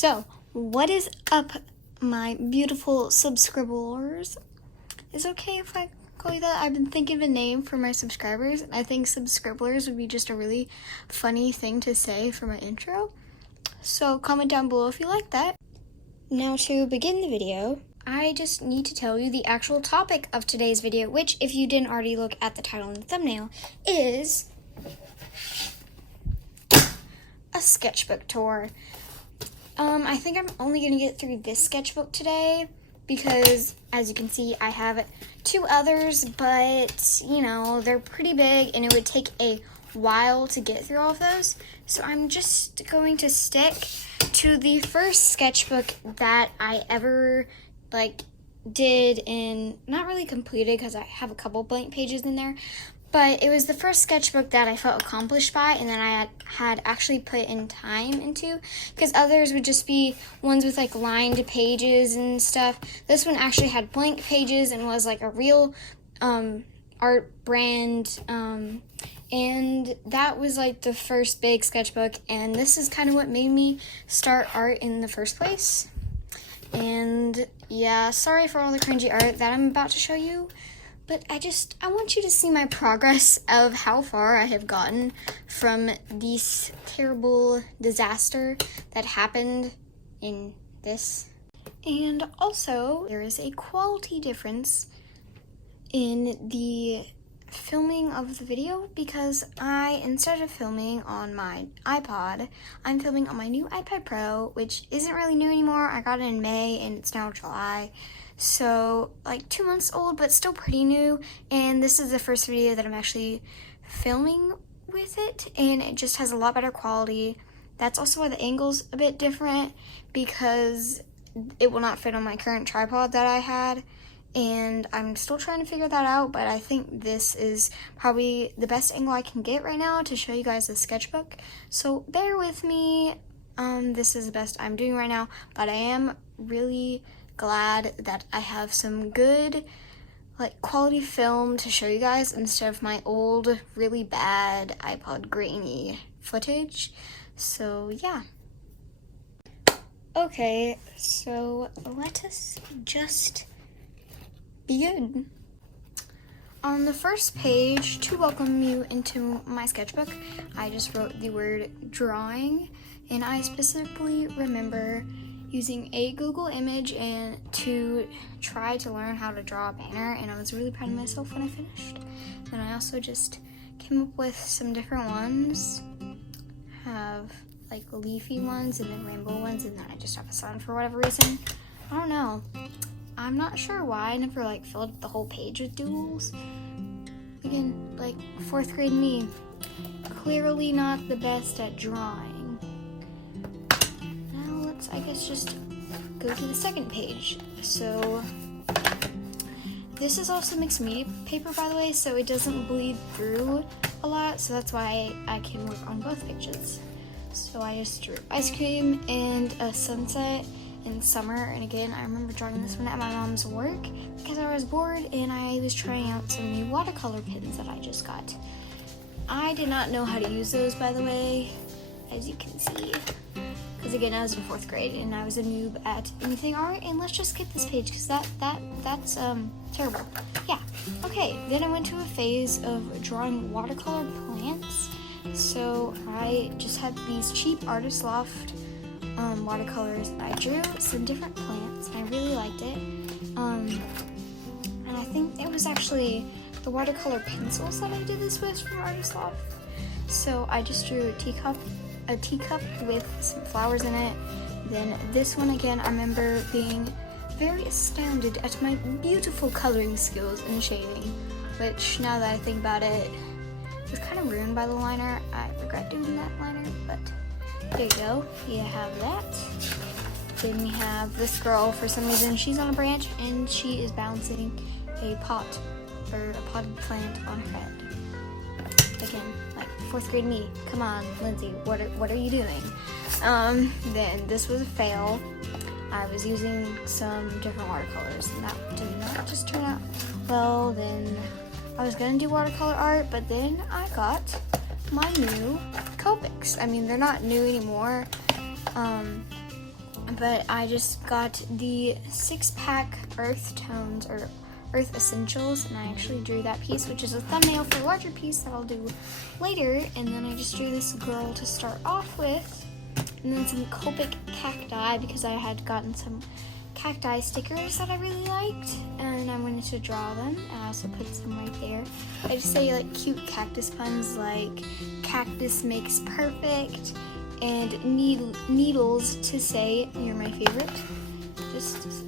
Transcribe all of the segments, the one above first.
So, what is up, my beautiful subscribers? Is it okay if I call you that? I've been thinking of a name for my subscribers, and I think subscribers would be just a really funny thing to say for my intro. So, comment down below if you like that. Now, to begin the video, I just need to tell you the actual topic of today's video, which, if you didn't already look at the title and the thumbnail, is a sketchbook tour. I think I'm only going to get through this sketchbook today because, as you can see, I have two others, but, you know, they're pretty big and it would take a while to get through all of those. So I'm just going to stick to the first sketchbook that I ever, did and not really completed because I have a couple blank pages in there. But it was the first sketchbook that I felt accomplished by and that I had actually put in time into, because others would just be ones with lined pages and stuff. This one actually had blank pages and was a real art brand, and that was the first big sketchbook, and this is kind of what made me start art in the first place. And yeah, sorry for all the cringy art that I'm about to show you. But I want you to see my progress of how far I have gotten from this terrible disaster that happened in this. And also, there is a quality difference in the filming of the video because instead of filming on my iPod, I'm filming on my new iPad Pro, which isn't really new anymore. I got it in May and it's now July. So, 2 months old, but still pretty new, and this is the first video that I'm actually filming with it, and it just has a lot better quality. That's also why the angle's a bit different, because it will not fit on my current tripod that I had, and I'm still trying to figure that out, but I think this is probably the best angle I can get right now to show you guys the sketchbook. So, bear with me. This is the best I'm doing right now, but I am really glad that I have some good quality film to show you guys instead of my old really bad iPod grainy footage. So yeah. Okay, so let us just begin. On the first page, to welcome you into my sketchbook, I just wrote the word drawing, and I specifically remember using a Google image and to try to learn how to draw a banner, and I was really proud of myself when I finished. Then I also just came up with some different ones. Have leafy ones and then rainbow ones, and then I just have a sun for whatever reason. I don't know. I'm not sure why I never filled up the whole page with doodles. Again, 4th grade me, clearly not the best at drawing. I guess just go to the second page. So this is also mixed media paper, by the way, so it doesn't bleed through a lot, so that's why I can work on both pages. So I just drew ice cream and a sunset in summer, and again, I remember drawing this one at my mom's work because I was bored and I was trying out some new watercolor pens that I just got. I did not know how to use those, by the way, as you can see. Because again, I was in 4th grade and I was a noob at anything art, and let's just skip this page because that's terrible. Yeah. Okay, then I went to a phase of drawing watercolor plants. So I just had these cheap Artist Loft watercolors. I drew some different plants and I really liked it. And I think it was actually the watercolor pencils that I did this with from Artist Loft. So I just drew a teacup with some flowers in it. Then this one again, I remember being very astounded at my beautiful coloring skills and shading, which now that I think about it, was kind of ruined by the liner. I regret doing that liner, but there you go. You have that. Then we have this girl, for some reason, she's on a branch and she is balancing a potted plant on her head. Again, 4th grade me. Come on, Lindsay, what are you doing? Then this was a fail. I was using some different watercolors and that did not just turn out well. Then I was gonna do watercolor art, but then I got my new Copics. I mean, they're not new anymore. but I just got the 6-pack Earth Tones, or Earth Essentials, and I actually drew that piece, which is a thumbnail for a larger piece that I'll do later. And then I just drew this girl to start off with, and then some Copic cacti, because I had gotten some cacti stickers that I really liked, and I wanted to draw them. I also put some right there. I just say like cute cactus puns like cactus makes perfect, and needles to say you're my favorite.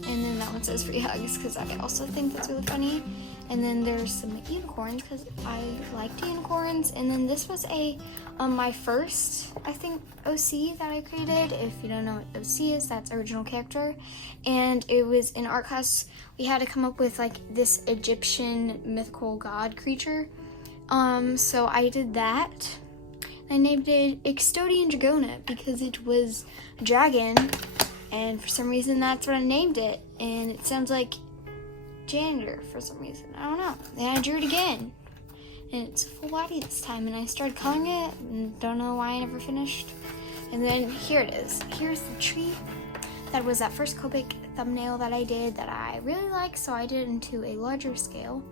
And then that one says free hugs, because I also think that's really funny. And then there's some unicorns, because I liked unicorns. And then this was my first, I think, OC that I created. If you don't know what OC is, that's original character. And it was in art class, we had to come up with like this Egyptian mythical god creature. So I did that. I named it Extodian Dragona because it was a dragon, and for some reason that's what I named it, and it sounds like janitor for some reason. I don't know. Then I drew it again, and it's full body this time, and I started coloring it, and don't know why I never finished. And then here it is. Here's the tree. That was that first Copic thumbnail that I did that I really liked, so I did it into a larger scale.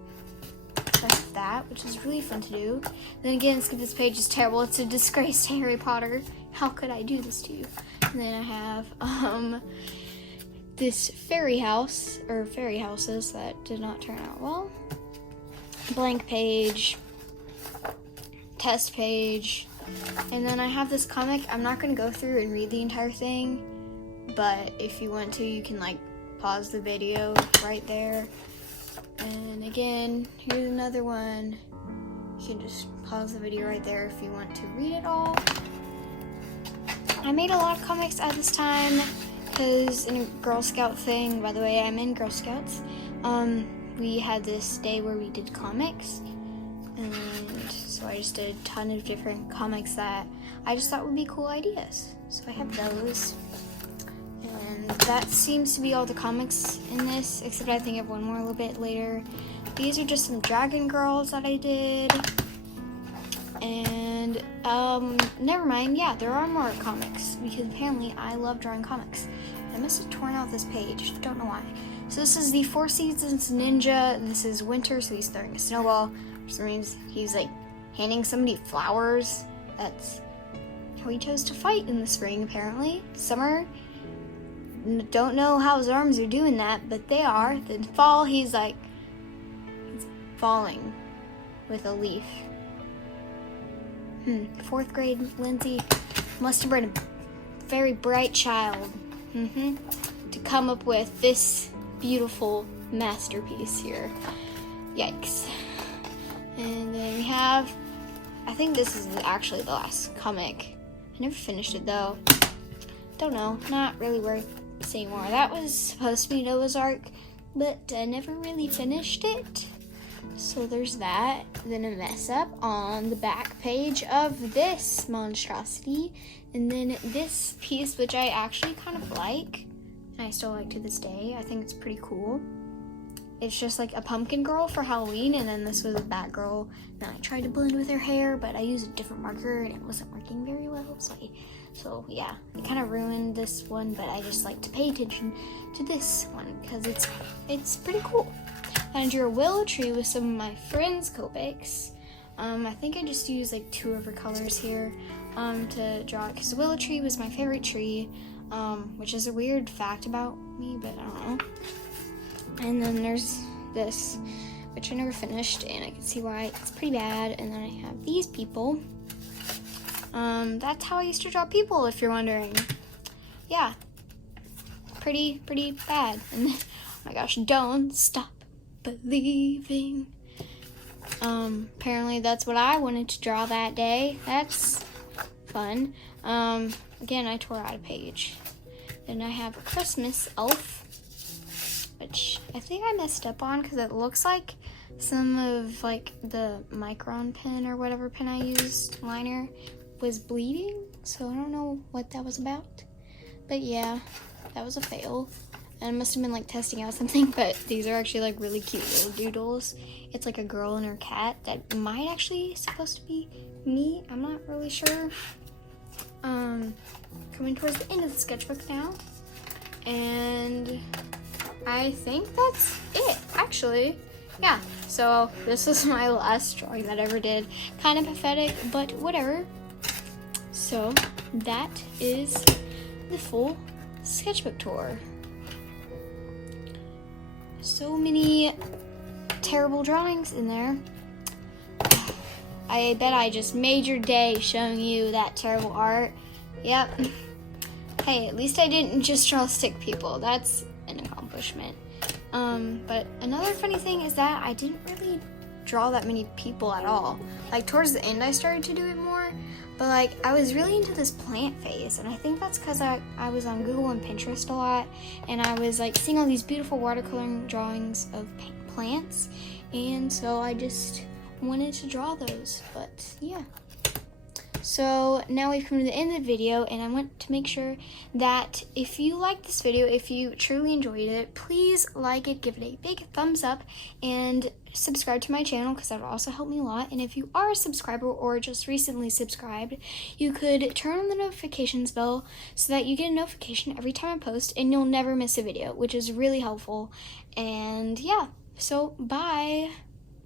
So I have that, which is really fun to do. Then again, skip this page is terrible. It's a disgrace to Harry Potter. How could I do this to you? And then I have this fairy house, or fairy houses that did not turn out well. Blank page, test page, and then I have this comic. I'm not going to go through and read the entire thing, but if you want to, you can like pause the video right there. And again, here's another one. You can just pause the video right there if you want to read it all. I made a lot of comics at this time because in a Girl Scout thing, by the way, I'm in Girl Scouts, we had this day where we did comics, and so I just did a ton of different comics that I just thought would be cool ideas. So I have those. And that seems to be all the comics in this, except I think I have one more a little bit later. These are just some Dragon Girls that I did. And, never mind. Yeah, there are more comics, because apparently I love drawing comics. I must have torn out this page. Don't know why. So this is the Four Seasons Ninja, and this is winter, so he's throwing a snowball. For some reason, he's, like, handing somebody flowers. That's how he chose to fight in the spring, apparently. Summer, don't know how his arms are doing that, but they are. Then fall, he's falling with a leaf. 4th grade Lindsay must have been a very bright child to come up with this beautiful masterpiece here. Yikes. And then we have, I think this is actually the last comic. I never finished it though. Don't know, not really worth saying more. That was supposed to be Noah's Ark, but I never really finished it. So there's that. Then a mess up on the back page of this monstrosity. And then this piece, which I actually kind of like, and I still like to this day. I think it's pretty cool. It's just like a pumpkin girl for Halloween, and then this was a Batgirl. Now I tried to blend with her hair, but I used a different marker and it wasn't working very well. So yeah, it kind of ruined this one, but I just like to pay attention to this one because it's pretty cool. And I drew a willow tree with some of my friends' Copics. I think I just used like 2 of her colors here to draw it, because the willow tree was my favorite tree, which is a weird fact about me, but I don't know. And then there's this, which I never finished, and I can see why it's pretty bad. And then I have these people. That's how I used to draw people, if you're wondering. Yeah, pretty bad. And oh my gosh, don't stop believing. Apparently that's what I wanted to draw that day. That's fun. Again, I tore out a page. Then I have a Christmas elf, which I think I messed up on because it looks like some of like the micron pen or whatever pen I used, liner, was bleeding. So I don't know what that was about. But yeah, that was a fail. And it must have been like testing out something, but these are actually like really cute little doodles. It's like a girl and her cat that might actually supposed to be me. I'm not really sure. Coming towards the end of the sketchbook now. And I think that's it, actually. Yeah, so this was my last drawing that I ever did. Kind of pathetic, but whatever. So that is the full sketchbook tour. So many terrible drawings in there. I bet I just made your day showing you that terrible art. Yep. Hey, at least I didn't just draw stick people. That's an accomplishment. But another funny thing is that I didn't really draw that many people at all. Like towards the end I started to do it more, but like I was really into this plant phase, and I think that's because I was on Google and Pinterest a lot, and I was like seeing all these beautiful watercoloring drawings of plants, and so I just wanted to draw those. But yeah. So now we've come to the end of the video, and I want to make sure that if you like this video, if you truly enjoyed it, please like it, give it a big thumbs up, and subscribe to my channel because that would also help me a lot. And if you are a subscriber or just recently subscribed, you could turn on the notifications bell so that you get a notification every time I post and you'll never miss a video, which is really helpful. And yeah, so bye.